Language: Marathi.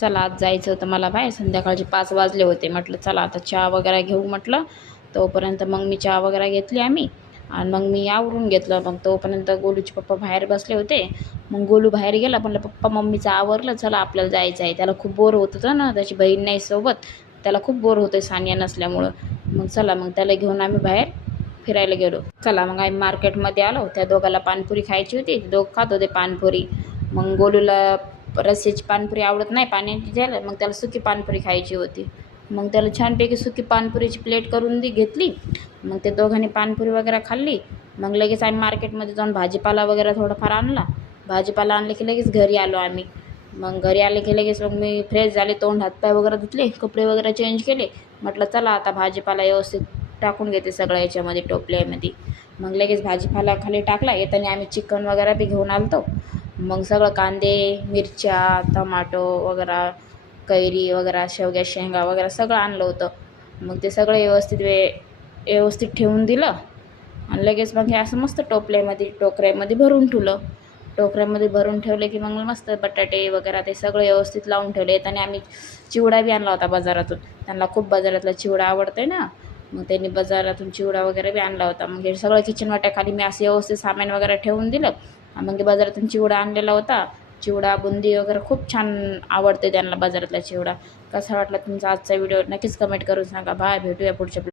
चला आज जायचं होतं मला बाहेर, संध्याकाळचे 5 वाजले होते. म्हटलं चला आता चहा वगैरे घेऊ म्हटलं. तोपर्यंत मग मी चहा वगैरे घेतली आम्ही आणि मग मी आवरून घेतलं. मग तोपर्यंत गोलूचे पप्पा बाहेर बसले होते. मग गोलू बाहेर गेला. म्हणलं पप्पा मम्मीचं आवरलं, चला आपल्याला जायचं आहे. त्याला खूप बोर होत होतं ना, त्याची बहीण नाही सोबत, त्याला खूप बोर होतं सानिया नसल्यामुळं. मग चला मग त्याला घेऊन आम्ही बाहेर फिरायला गेलो. चला मग आम्ही मार्केटमध्ये आलो. त्या दोघाला पानपुरी खायची होती, ते दोघं खात होते पानपुरी. मग गोलूला रस्स्याची पानपुरी आवडत नाही, पाण्याची झालं, मग त्याला सुकी पानपुरी खायची होती. मग त्याला छानपैकी सुकी पानपुरीची प्लेट करून घेतली. मग ते दोघांनी पानपुरी वगैरे खाल्ली. मग लगेच आम्ही मार्केटमध्ये जाऊन भाजीपाला वगैरे थोडाफार आणला. भाजीपाला आणले की लगेच घरी आलो आम्ही. मग घरी आले की लगेच मग मी फ्रेश झाले, तोंड हातपाय वगैरे धुतले, कपडे वगैरे चेंज केले. म्हटलं चला आता भाजीपाला व्यवस्थित टाकून घेते सगळं याच्यामध्ये टोपल्यामध्ये. मग लगेच भाजीपाला खाली टाकला. येताना आम्ही चिकन वगैरे बी घेऊन आलतो. मग सगळं कांदे, मिरच्या, टमाटो वगैरे, कैरी वगैरे, शेवग्या शेंगा वगैरे सगळं आणलं होतं. मग ते सगळं व्यवस्थित ठेवून दिलं आणि लगेच मग हे असं मस्त टोकऱ्यामध्ये भरून ठेवलं. टोकऱ्यामध्ये भरून ठेवलं की मग मस्त बटाटे वगैरे ते सगळं व्यवस्थित लावून ठेवले. येताना आम्ही चिवडा बी आणला होता बाजारातून. त्यांना खूप बाजारातला चिवडा आवडतंय ना, मग त्यांनी बाजारातून चिवडा वगैरे बी आणला होता. मग हे सगळं किचन वाट्याखाली मी असं व्यवस्थित सामान वगैरे ठेवून दिलं. मग बाजारातून चिवडा आणलेला होता. चिवडा, बुंदी वगैरे खूप छान आवडते त्यांना बाजारातला चिवडा. कसा वाटला तुमचा आजचा व्हिडिओ नक्कीच कमेंट करून सांगा. बाय, भेटूया पुढच्या